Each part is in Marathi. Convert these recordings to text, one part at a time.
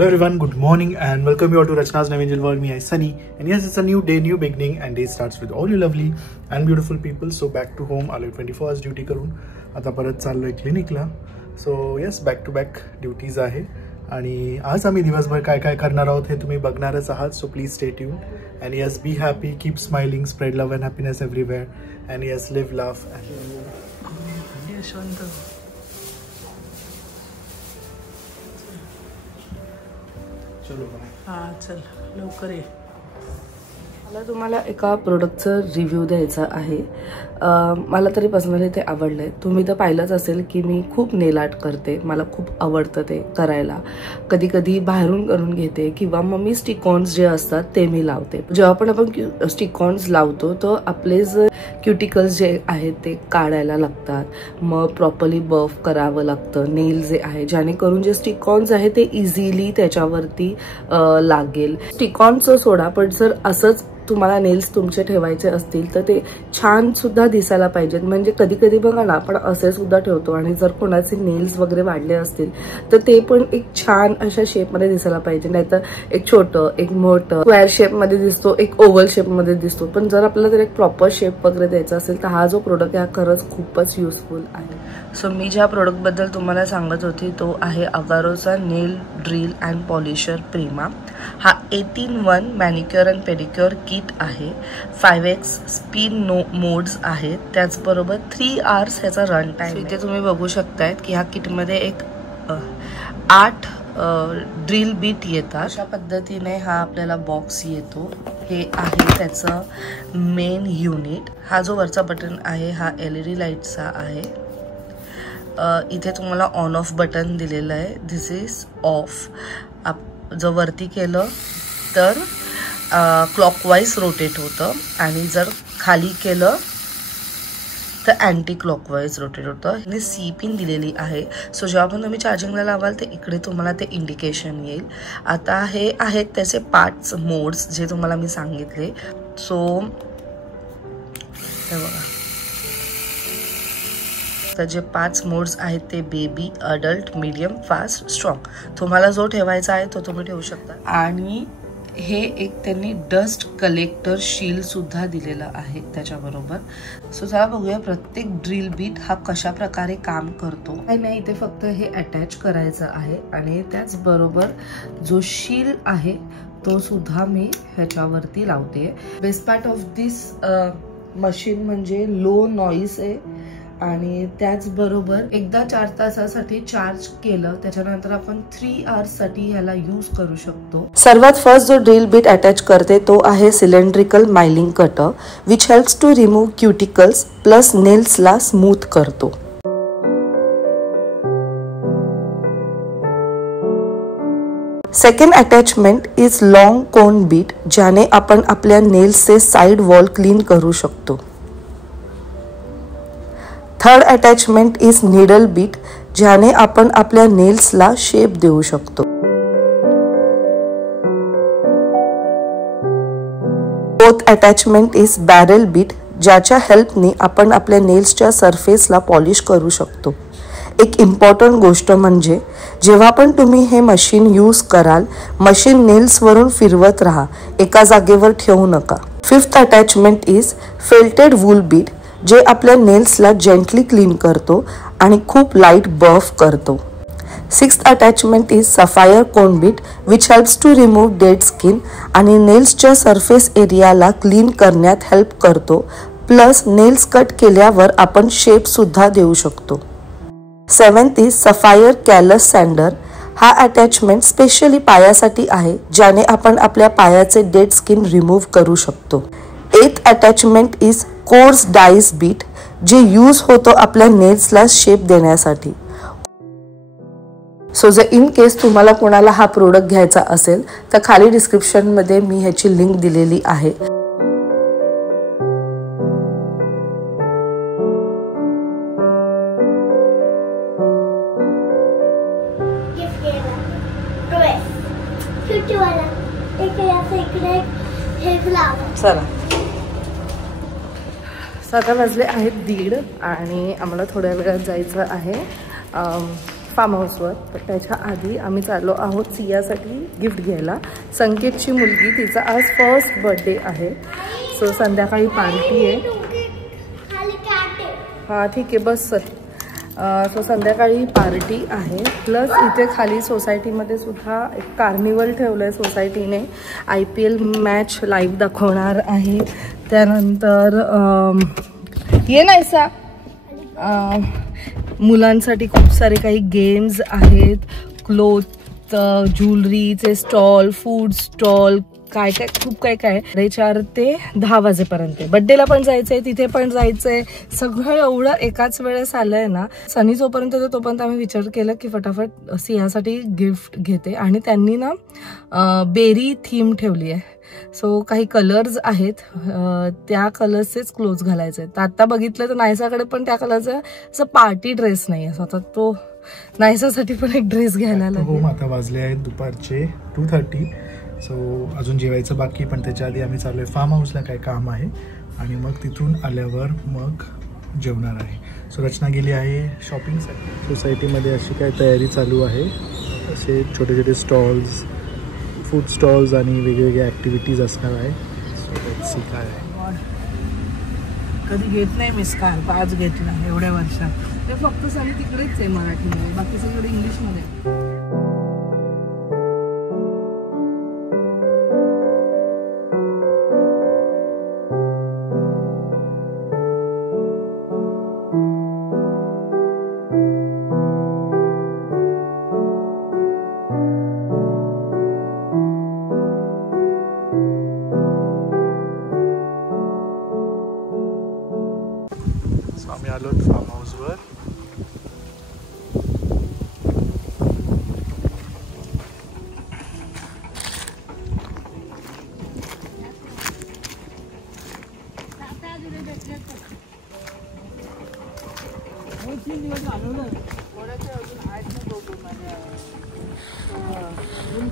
Hello everyone, good morning and welcome you all to Rachna's Navangel World. Me, I Sunny, and yes, it's a new day, new beginning, and day starts with all you lovely and beautiful people. So back to home, आलोय 24 hours ड्युटी करून आता परत चाललोय क्लिनिकला. So yes, back to back duties आहे आणि आज आम्ही दिवसभर काय काय करणार आहोत हे तुम्ही बघणारच आहात. So please stay tune and yes, be happy, keep smiling, spread love and happiness everywhere, and yes, live, laugh and चल लवकर ये. मला तुम्हाला एका प्रोडक्टचं रिव्ह्यू द्यायचा आहे. मला तरी पर्सनली ते आवडलंय. तुम्ही तर पाहिलंच असेल की मी खूप नेल आर्ट करते. मला खूप आवडतं ते करायला. कधी कधी बाहेरून करून घेते किंवा मग मी स्टिकॉन्स जे असतात ते मी लावते. जेव्हा पण आपण स्टिकॉन्स लावतो तर आपले जे क्युटिकल्स जे आहेत ते काढायला लागतात. मग प्रॉपरली बफ करावं लागतं नेल जे आहे, जेणेकरून जे स्टिकॉन्स आहे ते इझिली त्याच्यावरती लागेल. स्टिकॉन्सचं सोडा, पण जर असंच तुम्हाला नेल्स तुमचे ठेवायचे असतील तर ते छान सुद्धा दिसायला पाहिजेत. म्हणजे कधी कधी बघा ना, आपण असे सुद्धा ठेवतो आणि जर कोणाचे नेल्स वगैरे वाढले असतील तर ते पण एक छान अशा शेपमध्ये दिसायला पाहिजे. नाहीतर एक छोटं, एक मोठं स्क्वेअर शेपमध्ये दिसतो, एक ओव्हल शेपमध्ये दिसतो. पण जर आपल्याला तर एक प्रॉपर शेप वगैरे द्यायचा असेल तर हा जो प्रोडक्ट आहे खरंच खूपच युजफुल आहे. सो मी ज्या प्रोडक्टबद्दल तुम्हाला सांगत होती तो आहे अगारोचा नेल ड्रिल अँड पॉलिशर प्रिमा. हा 18-1 मॅनिक्युअर अँड पेडिक्युअर किट आहे. 5x स्पिन मोड्स आहेत. त्याचबरोबर 3 hours ह्याचा रन टाइम. इथे तुम्ही बघू शकताय की ह्या किटमध्ये एक 8 ड्रिल बीट येतात. अशा पद्धतीने हा आपल्याला बॉक्स येतो. हे आहे त्याचं मेन युनिट. हा जो वरचा बटन आहे हा LED लाईटचा आहे. इथे तुम्हाला ऑन ऑफ बटन दिलेलं आहे. दिस इज ऑफ. जर वरती केलं तर क्लॉकवाईज रोटेट होतं आणि जर खाली केलं तर अँटी क्लॉकवाईज रोटेट होतं. आणि सी पिन दिलेली आहे. सो जेव्हा पण तुम्ही चार्जिंगला लावाल तर इकडे तुम्हाला ते इंडिकेशन येईल. आता हे आहेत त्याचे 5 मोड्स जे तुम्हाला मी सांगितले. सो हे बघा, तर जे 5 मोड्स आहेत ते baby, adult, medium, fast, strong. तुम्हाला जो ठेवायचा आहे तो तुम्ही ठेवू शकता. आणि हे एक त्यांनी डस्ट कलेक्टर शील्ड सुद्धा दिलेलं आहे त्याच्याबरोबर. सो चला बघूया प्रत्येक ड्रिल बीट हा कशा प्रकारे काम करतो. नाही, इथे फक्त हे अटॅच करायचं आहे आणि त्याचबरोबर जो शील्ड आहे तो सुद्धा मी ह्याच्यावरती लावते. Best part of this machine म्हणजे लो नॉईज आहे आणि त्याचबरोबर एकदा 4 तासासाठी चार्ज केलं त्याच्यानंतर आपण 3 hours साठी ह्याला यूज करू शकतो. सर्वात फर्स्ट जो ड्रिल बीट अटॅच करते तो आहे cylindrical milling cutter, which helps to remove cuticles plus नेल्सला स्मूथ करतो. Second attachment is long cone bit, ज्याने आपण आपल्या नेल्सचे साइड वॉल क्लीन करू शकतो. Third attachment is needle bit, ज्याने आपण आपल्या नेल्सला शेप देऊ शकतो. Fourth attachment is barrel bit, ज्याच्या हेल्पने आपण आपल्या नेल्सच्या सरफेसला पॉलिश करू शकतो. एक इम्पॉर्टंट गोष्ट म्हणजे जेव्हा पण तुम्ही हे मशीन यूज कराल, मशीन नेल्सवरून फिरवत राहा, एका जागेवर ठेवू नका. Fifth attachment is felted wool bit, जे आपल्या नेल्सला जेंटली क्लीन करतो आणि खूप लाईट बफ करतो. Sixth attachment is sapphire cone bit, which helps to remove dead skin आणि नेल्सच्या सरफेस एरियाला क्लीन करण्यात हेल्प करतो. प्लस नेल्स कट केल्यावर आपण शेप सुद्धा देऊ शकतो. Seventh is sapphire callus sander. हा अटॅचमेंट स्पेशली पायासाठी आहे, ज्याने आपण आपल्या पायाचे डेड स्किन रिमूव्ह करू शकतो. Eighth attachment is coarse dice bit, जे यूज होतो आपल्या नेल्सला शेप देण्यासाठी. सो जर इन केस तुम्हाला कोणाला हा प्रोडक्ट घ्यायचा असेल तर खाली डिस्क्रिप्शनमध्ये मी ह्याची लिंक दिलेली आहे. चला, 7 वाजले आहेत 1:30 आणि आम्हाला थोड्या वेळात जायचं आहे फार्म हाऊसवर. तर त्याच्या आधी आम्ही चाललो आहोत सियासाठी गिफ्ट घ्यायला. संकेतची मुलगी, तिचा आज फर्स्ट बर्थडे आहे. सो संध्याकाळी पार्टी आहे. हां ठीक आहे बस सर. सो संध्याकाळी पार्टी आहे. प्लस इथे खाली सोसायटीमध्ये सुद्धा एक कार्निवल ठेवलं आहे सोसायटीने. IPL मॅच लाईव्ह दाखवणार आहे. त्यानंतर ये नाही सा मुलांसाठी खूप सारे काही गेम्स आहेत. क्लोथ, ज्वेलरीचे स्टॉल, फूड स्टॉल, काय काय खूप काय काय. 4 ते 10 वाजेपर्यंत. बड्डेला पण जायचंय, तिथे पण जायचंय. सगळं एवढं एकाच वेळेस आलंय ना. सनी जोपर्यंत तोपर्यंत आम्ही विचार केला की फटाफट सिंहासाठी गिफ्ट घेते. आणि त्यांनी ना बेरी थीम ठेवली आहे. सो काही कलर्स आहेत, त्या कलर्सचेच क्लोथ घालायचे. तर आता बघितलं तर नायसाकडे पण त्या कलरचा असं पार्टी ड्रेस नाही आहे. आता तो नायसासाठी पण एक ड्रेस घ्यायला लागेल. आता वाजले आहेत दुपारचे 2:30. सो अजून जेवायचं बाकी, पण त्याच्या आधी आम्ही चालू आहे फार्म हाऊसला, काय काम आहे. आणि मग तिथून आल्यावर मग जेवणार आहे. सो रचना गेली आहे शॉपिंगसाठी. सोसायटीमध्ये अशी काय तयारी चालू आहे. असे छोटे छोटे स्टॉल्स, फूड स्टॉल्स आणि वेगवेगळ्या ॲक्टिव्हिटीज असणार आहे. सो लेट्स सी काय आहे. कधी घेत नाही मी स्कार्फ, आज घेतला एवढ्या वर्षात. ते फक्त साडी तिकडेच आहे मराठीमध्ये, बाकी सगळं इंग्लिशमध्ये. आम्ही आलो फार्म हाऊसवर.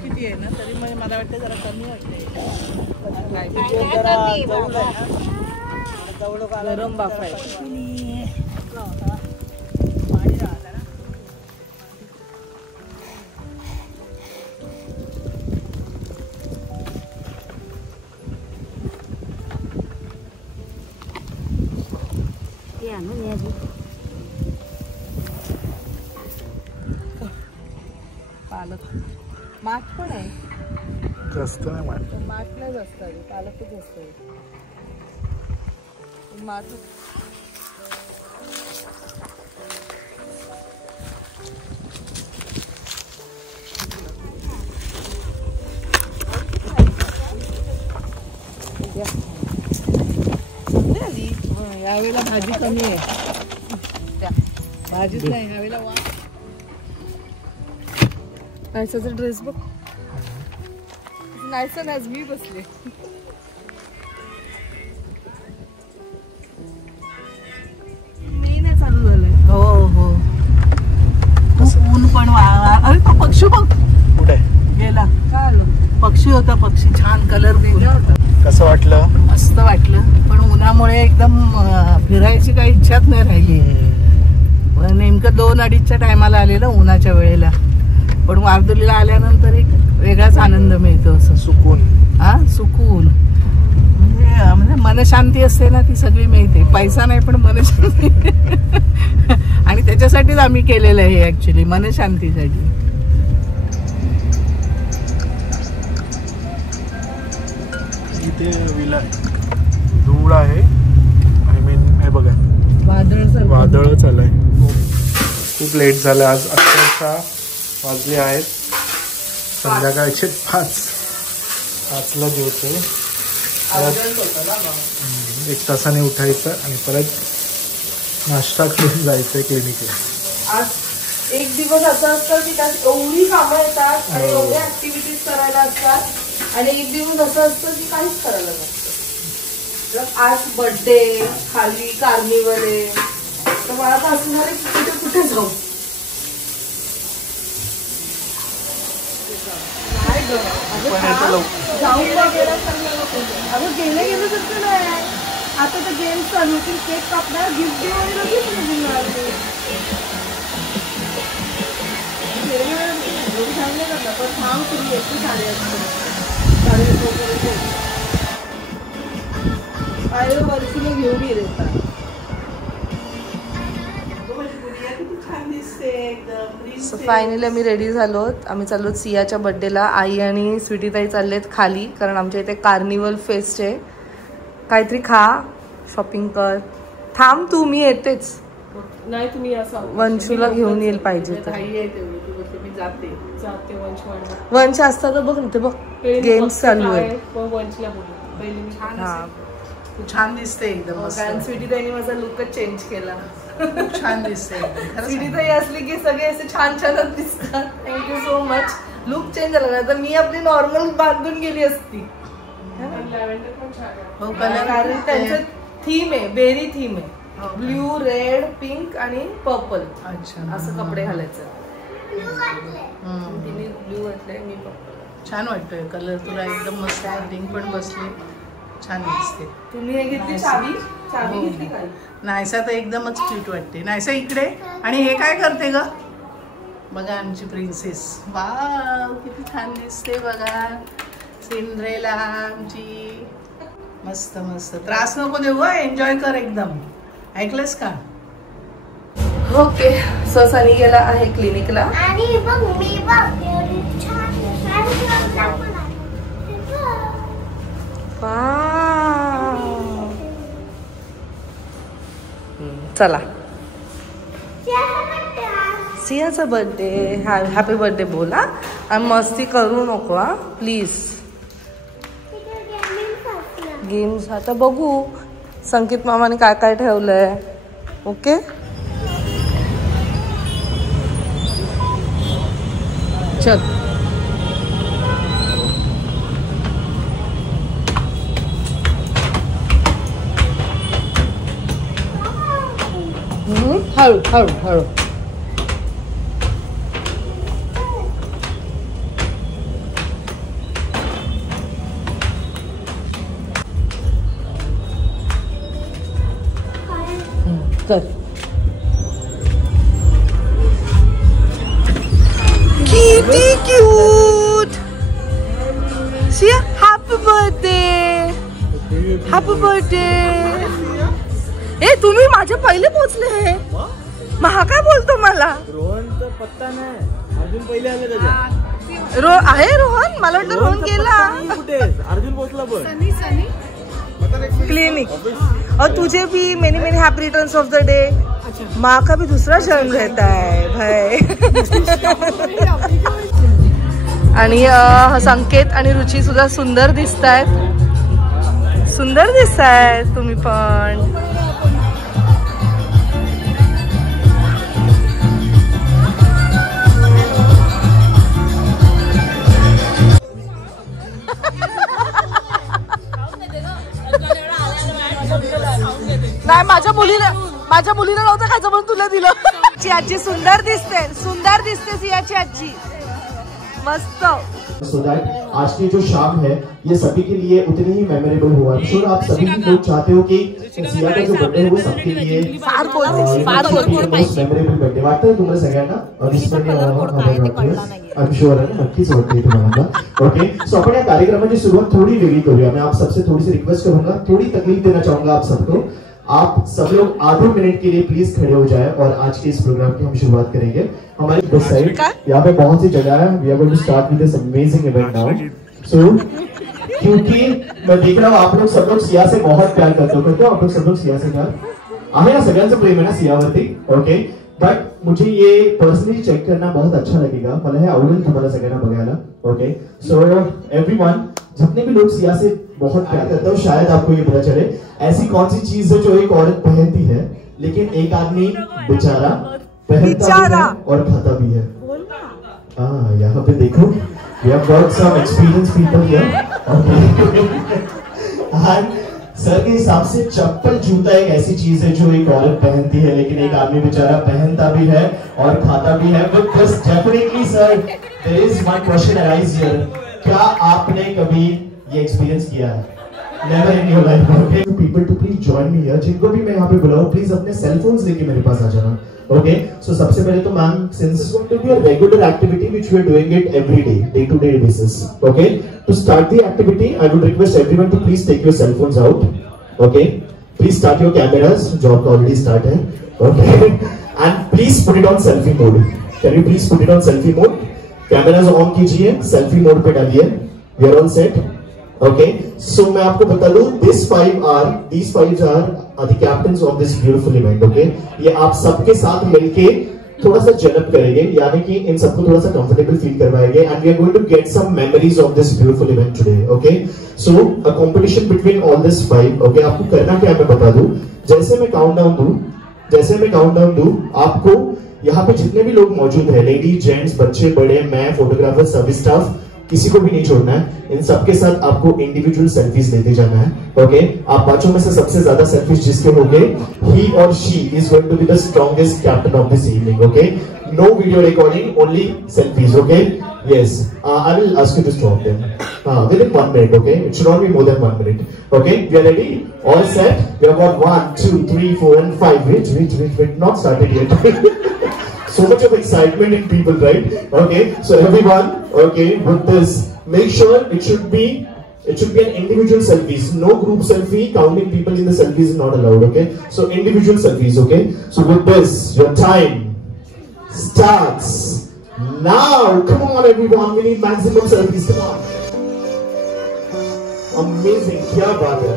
किती आहे ना तरी मला वाटतं जरा कमी वाटते. गरम बाफ आहे. पालक माठ पण आहे. जास्त नाही माठला जास्त आहे, पालकच जास्त आहे. माठ यावेळेला भाजी कमी आहे. भाजीच नाही यावेळेला. नायसाचा ड्रेस बघ. नायसा नाच मी बसले. मी नाही चालू झालंय. हो हो ऊन पण. अरे तो पक्षी बघ कुठे गेला. काय पक्षी होता, पक्षी छान कलर दिला होता. कसं वाटलं? मस्त वाटलं, पण उन्हामुळे एकदम फिरायची काही इच्छाच नाही राहिली. नेमकं 2-2:30च्या टायमाला आलेलं उन्हाच्या वेळेला. पण वारदुलीला आल्यानंतर एक वेगळाच आनंद मिळतो. असं सुकून. सुकून म्हणजे मनशांती असते ना, ती सगळी मिळते. पैसा नाही पण मनशांती. आणि त्याच्यासाठीच आम्ही केलेलं आहे ऍक्च्युली, मनशांतीसाठी. इथे धूळ आहे. आय मीन हे बघा वादळच आलंय. खूप लेट झालं आज. अक्षरशः वाजले आहेत संध्याकाळचे 5ला जेवतोय. परत 1 तासाने उठायचं आणि परत नाश्ता करून जायचंय क्लिनिकला. आज एक दिवस असं असतं की त्यात एवढी कामं येतात आणि एवढ्या ऍक्टिव्हिटीज करायला असतात. आणि एक दिवस असं असतं की काहीच करायला नसतं. तर आज बर्थडे, खाली कार्निवल आहे. तर मला तर असं झालं की कुठे कुठे जाऊ. जाऊ वगैरे अगं गेलं तसं नाही. आता तर गेम्स चालू होतील, केक कापणार, गिफ्ट देऊन लगेच मिळणार. थांब तुम्ही येते 8:30 वर्षीला घेऊन येत सो फायनली आम्ही रेडी झालो. आम्ही चाललो सियाच्या बर्थडेला. आई आणि स्वीटीताई चाललेत खाली, कारण आमच्या इथे कार्निवल फेस्ट आहे. काहीतरी खा, शॉपिंग कर. थांब तू, मी येतेच. नाही तुम्ही असं वंशूला घेऊन येईल पाहिजे तर. वंश असता तर बघ ते बघ गेम्स चालू आहे. तू छान दिसते एकदम. स्वीटीताईने माझा लुकच चेंज केला. छान दिसते. स्वीटीताई असली की सगळे असे छान छानच दिसतात. Thank you so much. Look change झाला तर मी आपली नॉर्मल बांधून गेली असती. हो कलर, कारण त्यांचं थीम आहे, बेरी थीम आहे. ब्ल्यू, रेड, पिंक आणि पर्पल. अच्छा, असं कपडे घालायचं. तिने ब्ल्यू घातलंय, मी पर्पल. छान वाटतोय कलर तुला एकदम मस्त. रिंग पण बसली, छान दिसते. तुम्ही हे घेतली चावी? चावी घेतली काय? नायसा तर एकदमच क्यूट वाटते. नायसा इकडे. आणि हे काय करते ग? बघा आमची प्रिन्सेस. वाव किती छान दिसते बघा. सिंड्रेला आमची. मस्त मस्त. त्रास नको देऊ, एन्जॉय कर एकदम. ऐकलंस का? ओके. सो सनी गेला आहे क्लिनिकला. आणि बघ मी छान चला, सियाचा बर्थडे. हॅपी बर्थडे बोला. आणि मस्ती करू नको हा प्लीज. गेम्स आता बघू संकेत मामाने काय काय ठेवलंय. ओके. चल. हळू हळू हळू. कर. किती cute. Siya happy birthday. Happy birthday. ए तुम्ही माझे पहिले पोहोचले. महा काय बोलतो मला? रोहनचा पत्ता नाही, अर्जुन पहिले आले त्याच्या. आहे रोहन? मला वाटलं रोहन गेला. कुठे अर्जुन पोहोचला पण क्लिनिक. और तुझे भी many many happy returns of the day. माँ का भी दूसरा जन्म रहता है भाई. आणि संकेत आणि रुची सुद्धा सुंदर दिसतायत. सुंदर दिसतायत तुम्ही पण. नाही माझ्या मुलीला नव्हतं खायचं म्हणून तुला दिलं. आजी सुंदर दिसते सियाची आजी. मस्त. So that आज की जो शाम है ये सभी के लिए उतनी ही मेमोरेबल हो. I'm sure आप सभी लोग चाहते हो कि सिया का जो बर्थडे है वो सबके लिए मेमोरेबल बर्थडे वाटतं तुम्हाला सगळ्यांना. I'm sure है ना, नक्कीच वाटते तुम्हाला. ओके. सो आपण या कार्यक्रमाची सुरुवात थोड़ी वेगळी करूया. मैं आप सबसे थोड़ी सी रिक्वेस्ट करूंगा, थोड़ी तकलीफ देना चाहूंगा आप सबको. आप सब लोग आधे मिनट के लिए प्लीज खड़े हो जाए और आज के इस प्रोग्राम की हम शुरुआत करेंगे. हमारी दिस साइड यहाँ पे बहुत सी जगह है. We are going to start with this amazing event now. So क्योंकि मैं देख रहा हूँ आप लोग सब लोग सिया से बहुत प्यार करते हो. आप लोग सब लोग सिया से प्यार आहे ना, सगळ्यांचं प्रेम आहे ना सियावरती. ओके. बट मुझे ये पर्सनली चेक करना बहुत अच्छा लगेगा. मला हे आवडेल तुम्हाला सगळ्यांना बघायला. ओके. सो एवरीवन, जितने भी लोग सिया से बहुत प्यार करते हो, शायद आपको ये पता चले ऐसी कौन सी चीज है जो एक औरत पहनती है लेकिन एक आदमी बेचारा पहनता भी है और खाता भी है. हाँ, यहाँ पे देखो, we have got some experienced people here. Sir के हिसाब से चप्पल जूता एक ऐसी चीज है जो एक औरत पहनती है लेकिन एक आदमी बेचारा पहनता भी है और खाता भी है. But this definitely sir, there is one question arise here. क्या आपने कभी ये एक्सपीरियंस किया है? Never in your life. Okay. People to please join me here. जिनको भी मैं यहाँ पे बुलाऊं, प्लीज अपने सेल फोन्स लेके मेरे पास आ जाना. Okay, so सबसे पहले तो ma'am, since it's going to be a regular activity which we are doing it every day, day-to-day basis. Okay, to start the activity, I would request everyone to please take your cell phones out. Okay, please start your cameras. Job already started. Okay, and please put it on selfie mode. Can you please put it on selfie mode? Cameras on कीजिए, selfie mode पे डालिए. We are all set. Okay, so मैं आपको बता दूं, these five are the captains of this beautiful event. Okay, ये आप सबके साथ मिलके थोड़ा सा जलप करेंगे, यानी कि इन सबको थोड़ा सा comfortable feel करवाएंगे, and we are going to get some memories of this beautiful event today. Okay, so a competition between all these five. Okay, आपको करना क्या है मैं बता दूं, जैसे मैं काउंटडाउन दूं, आपको यहाँ पे जितने भी लोग मौजूद हैं, लेडीज, जेंट्स, बच्चे, बड़े, मैं, फोटोग्राफर, सर्विस स्टाफ, किसी को भी नहीं छोड़ना है। इन सबके साथ आपको इंडिविजुअल सेल्फीज लेते जाना है। ओके, आप पांचों में से सबसे ज्यादा सेल्फीज जिसके होंगे, ही और she is going to be the strongest captain of this evening. Okay, no video recording, only selfies. Okay, yes, I will ask you to stop them within 1 minute. Okay, it should not be more than 1 minute. Okay, we are ready, all set. We have got 1, 2, 3, 4 and 5. Wait, not started yet. So much of excitement in people, right? Okay, so everyone, okay, with this, make sure it should be an individual selfies, no group selfie. Counting people in the selfies is not allowed. Okay, so individual selfies. Okay, so with this, your time starts now. Come on, everyone, we need maximum selfies. Come on, amazing, क्या बात है.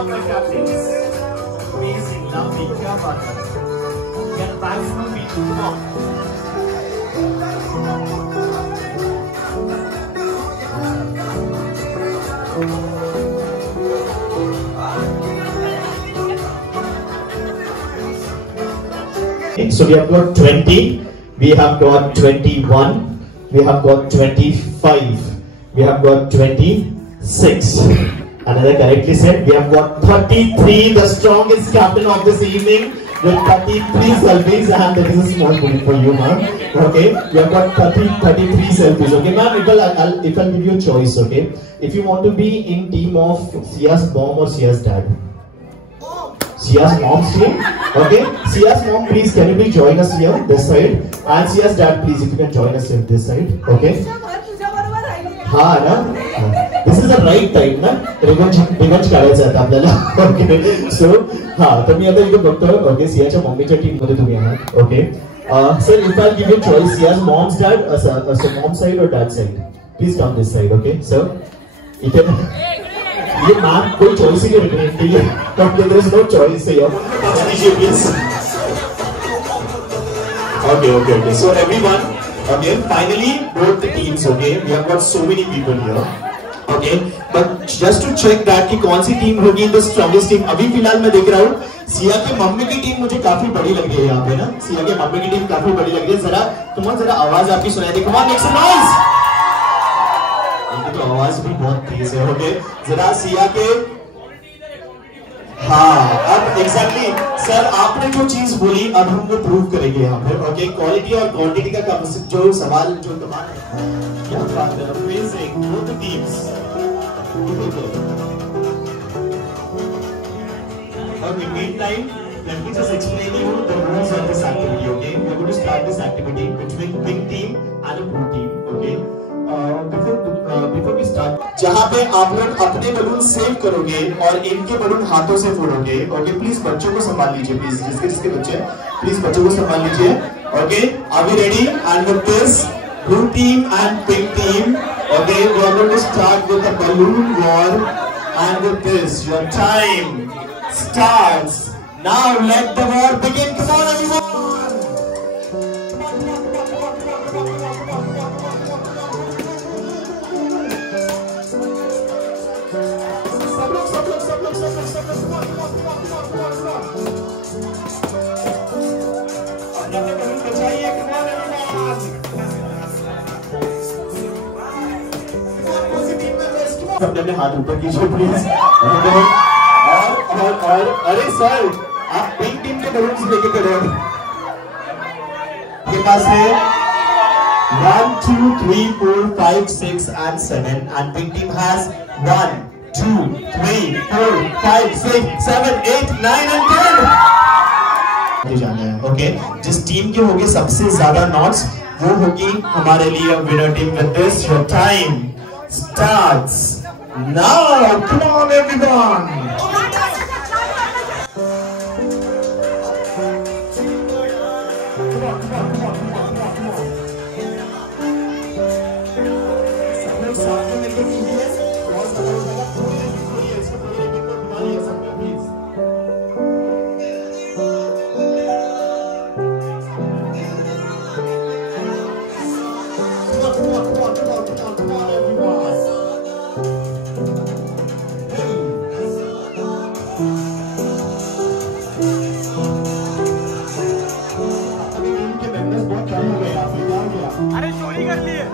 My captains, amazing, lovely, क्या बात है. Get maximum people, come on. So we have got 20, we have got 21, we have got 25, we have got 26. Another correctly said, we have got 33, the strongest captain of this evening, with 33 selfies, and there is a small bullet for you, ma'am. Okay, we have got 33 selfies. Okay, ma'am, if I'll give you a choice, okay, if you want to be in team of Sia's mom or Sia's dad. Sia's mom's team. Okay, Sia's mom, please can you please join us here, this side, and Sia's dad, please if you can join us in this side. Okay. हाँ ना, this is the right time ना, रिवेंज करायचं आहे आपल्याला. Okay, so हाँ, तर मी आता इथे बघतो. Okay, सियाच्या मम्मीच्या टीम मध्ये तुम्ही आहात. Okay, sir, if I'll give you choice, Sia's mom's dad, so mom side or dad side, please come this side. Okay, sir, इथे ये मैम कोई चॉइस ही नहीं रखनी है, ठीक है? Okay, there is no choice here. Please. Okay. So everyone. Okay, finally both the teams. Okay, we have got so many people here. Okay, but just to check that कि कौन सी टीम होगी the strongest team. अभी फिलहाल मैं देख रहा हूँ सिया की मम्मी की टीम मुझे काफी बड़ी लग रही है यहाँ पे ना. सिया की मम्मी की टीम काफी बड़ी लग रही है. जरा आवाज आपकी सुनाई दे. Come on, make some noise. इनकी तो आवाज भी बहुत तेज है. Okay, जरा सिया के. हाँ, अब एग्जैक्टली सर आपने जो चीज बोली अब हम वो प्रूव करेंगे यहाँ पे. ओके, क्वालिटी और क्वांटिटी का जो सवाल जो कमाल है, क्या बात है. Amazing, both the teams. और in meantime let me just explain you the rules of this activity. Okay, we are going to start this activity between pink team and a blue team. Okay, before we start, जहाँ पे आप लोग अपने बलून सेव करोगे और इनके बलून हाथों से फोड़ोगे. ओके, प्लीज बच्चों को संभाल लीजिए. प्लीज जिसके बच्चे, प्लीज बच्चों को संभाल लीजिए. Okay, are we ready? And with this blue team and pink team, okay, we are going to start with a balloon war, and with this your time starts now. Let the war begin. Come on everyone. अपने हाथ ऊपर कीजिए प्लीज. और और अरे सर आप पिंक टीम के बलून से लेके खड़े हो। आपके पास है 1, 2, 3, 4, 5, 6 and 7 and pink team has 1, 2, 3, 4, 5, 6, 7, 8, 9 and 10 जाना है। ओके, जिस टीम के होंगे सबसे ज्यादा नॉट्स वो होगी हमारे लिए winner team. With this your time starts now. Come on everyone. अरे चोरी कर लिए।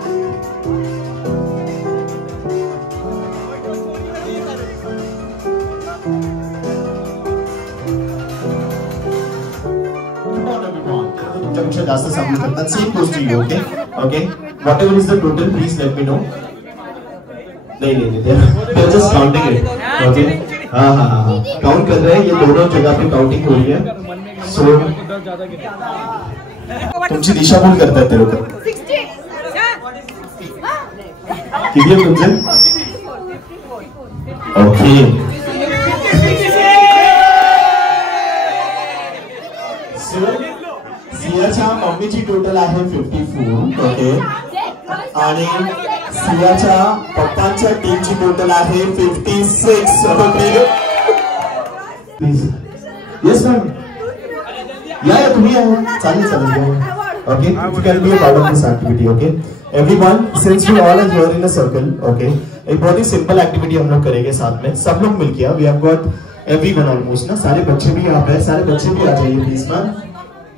जास्त सांगू शकतात. सेम गोष्ट आहे. Okay okay, whatever is the total please let me know. नहीं they are just counting it. Okay हाँ काउंट कर रहे हैं. ये दोनों जगह पे काउंटिंग हो रही है. सो तुमची दिशाभूल करतात ते लोक. किती आहे तुमचे? ओके सियाच्या मम्मीची टोटल आहे 54. ओके आणि सियाच्या पप्पांच्या टीमची टोटल आहे 56. Okay please. येस मॅम या तुम्ही चालेल. Okay, you can be a part of this activity. Okay, everyone, since we all are here in a circle, okay, एक बहुत ही simple activity हम लोग करेंगे साथ में. सब लोग मिलके we have got everyone almost ना, सारे बच्चे भी यहाँ पे, सारे बच्चे भी आ जाइए please ma'am.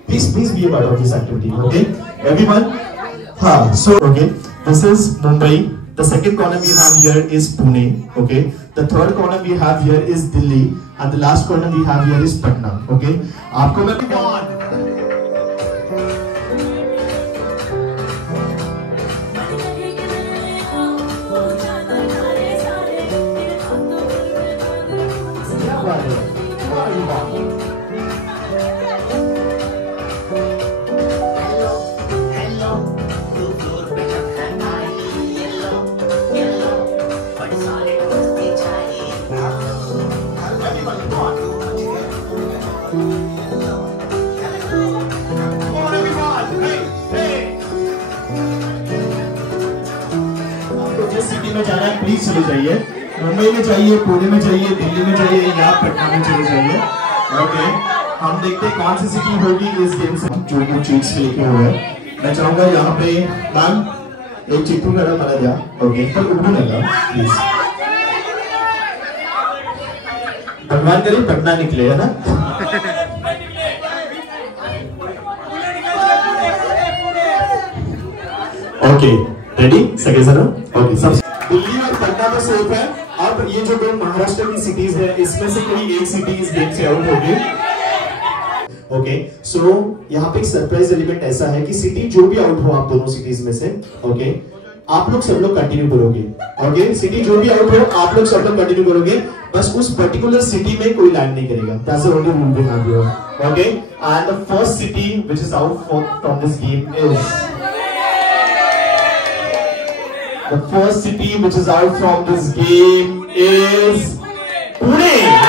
Please be a part of this activity. Okay, everyone. हाँ, so okay, this is Mumbai. The second corner we have here is Pune. Okay, the third corner we have here is Delhi, and the last corner we have here is Patna. Okay, आपको मैं सिटी में जाना है प्लीज चले जाइए. मुंबई में चाहिए, पुणे में चाहिए, दिल्ली में चाहिए या पटना में चले जाइए. ओके, हम देखते हैं कौन सी सिटी होगी इस गेम से जो कुछ चीज लेके हुए हैं. मैं चाहूंगा यहाँ पे मैम एक चित्तू मेरा मला द्या. ओके, पर उठू नका प्लीज. भगवान करे पटना निकले, है ना. ओके रेडी सगे सर. ओके, सब दिल्ली और पटना तो सेफ है. अब ये जो दो महाराष्ट्र की सिटीज है इसमें से कोई एक सिटी इस गेम से आउट होगी. ओके, सो यहाँ पे एक सरप्राइज एलिमेंट ऐसा है कि सिटी जो भी आउट हो आप दोनों सिटीज में से, ओके, आप लोग सब लोग कंटिन्यू करोगे. ओके, सिटी जो भी आउट हो आप लोग सब लोग कंटिन्यू करोगे. बस उस पर्टिकुलर सिटी में कोई लैंड नहीं करेगा. That's the only rule we have here. Okay, and the first city which is out from this game is the first city which is out from this game is Pune.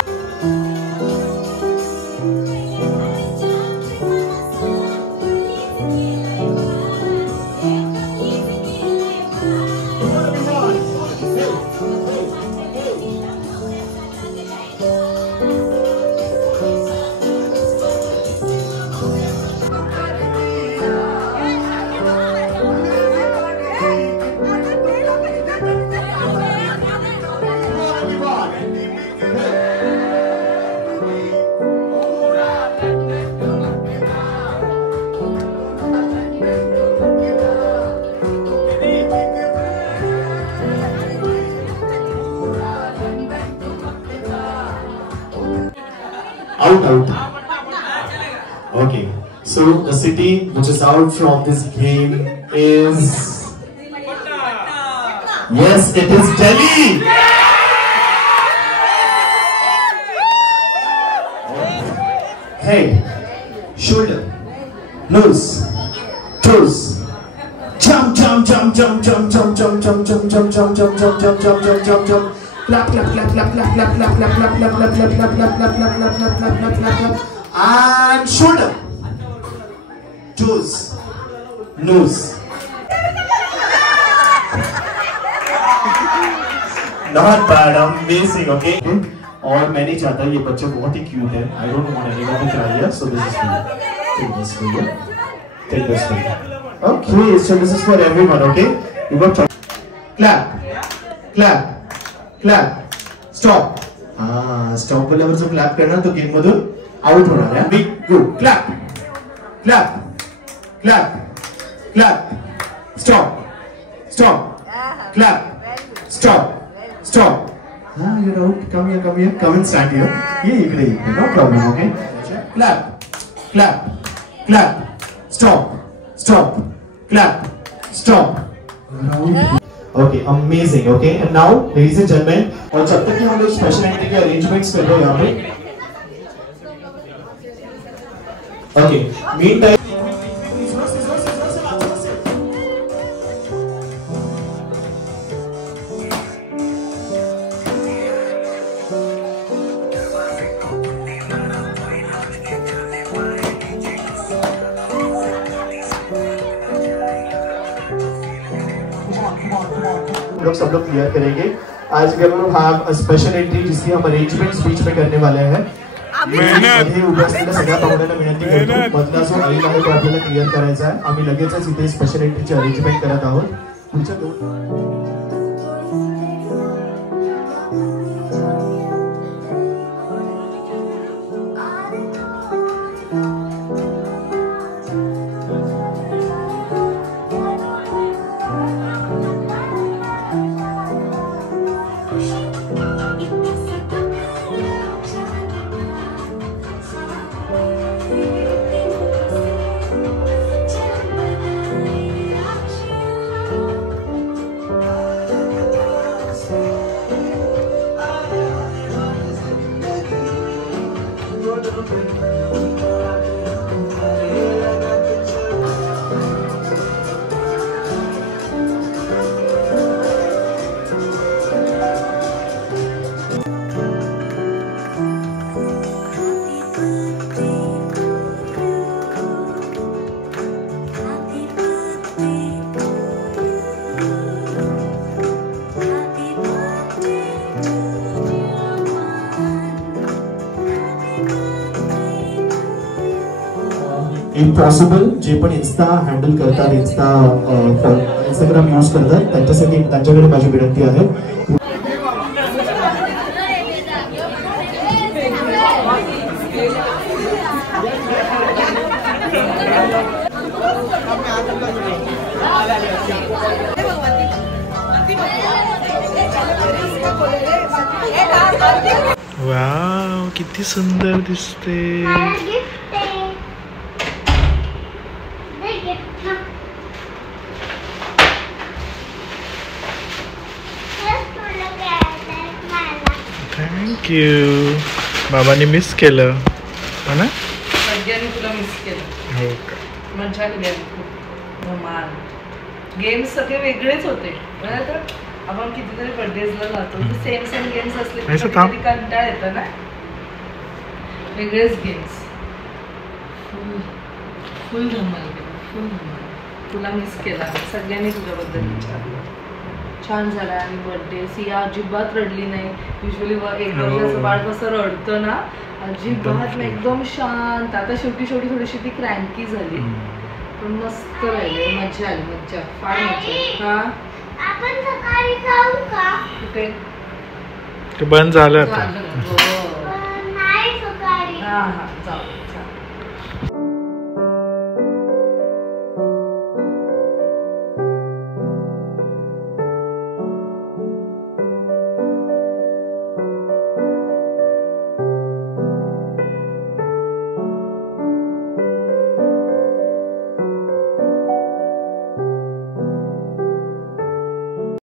Out. Okay. So the city which is out from this game is, yes, it is Delhi. Head, shoulder, nose, toes. Jump. Clap. And shoulder, toes, nose. Not bad, amazing, okay? और मैं नहीं चाहता, ये बच्चे बहुत ही क्यूट है. I don't want anyone to cry here, so this is for you. Take this for you. Okay, so this is for everyone, okay? You got clap, stop. Stop बोल्यावर जर clap करणार तो गेम मधून आउट होणार आहे. Big go, clap, stop, clap, stop. You're out. Come here. Come and stand here. इकडे. No problem, okay? Clap. Stop. Clap. Stop. Okay, amazing. Okay, and now, ladies and gentlemen, और जब तक कि हम लोग स्पेशल एंट्री के अरेंजमेंट्स कर रहे हैं यहाँ पे. Okay, meantime. सब लोग क्लियर करेंगे. आज we will have a special entry जिसकी हम अरेंजमेंट्स बीच में करने वाले हैं. मध्ये उभ्या असलेल्या सगळ्या पाहुण्यांना विनंती करतो, मधला जो आईल आहे तो आपल्याला क्लियर करायचा आहे. आम्ही लगेचच इथे स्पेशल एंट्रीची अरेंजमेंट करत आहोत. पुढच्या इम्पॉसिबल जे पण इन्स्टा हँडल करतात, इंस्टाग्राम यूज करतात, त्यांच्यासाठी त्यांच्याकडे माझी विनंती आहे. वाव, किती सुंदर दिसते. Thank you. बाबांनी मिस केलं हो ना? सगळ्यांनी तुला मिस केलं. हो का? मजा केली खूप. धमाल. गेम्स सगळे वेगळेच होते. तर आपण कितीतरी बर्थडेजला जातो, सेम गेम्स असले की कंटाळ येतं ना. वेगळेच गेम्स. फुल धमाल केलं, फुल धमाल. तुला मिस केला, सगळ्यांनी तुझ्याबद्दल विचारलं. छान झाला. आणि बर्थडे सिया अजिबात रडली नाही. युजली 1 वर्षाचं बाळ कसं रडतं ना, अजिबात नाही, एकदम शांत. आता शेवटी थोडीशी ती क्रँकी झाली, पण मस्त राहिले. मजा आली, मज्जा, फार मज्जा. हा, आपण सकाळी जाऊ का? कुठे? ते बंद झालं आता. नाही सकाळी. हा जाऊ.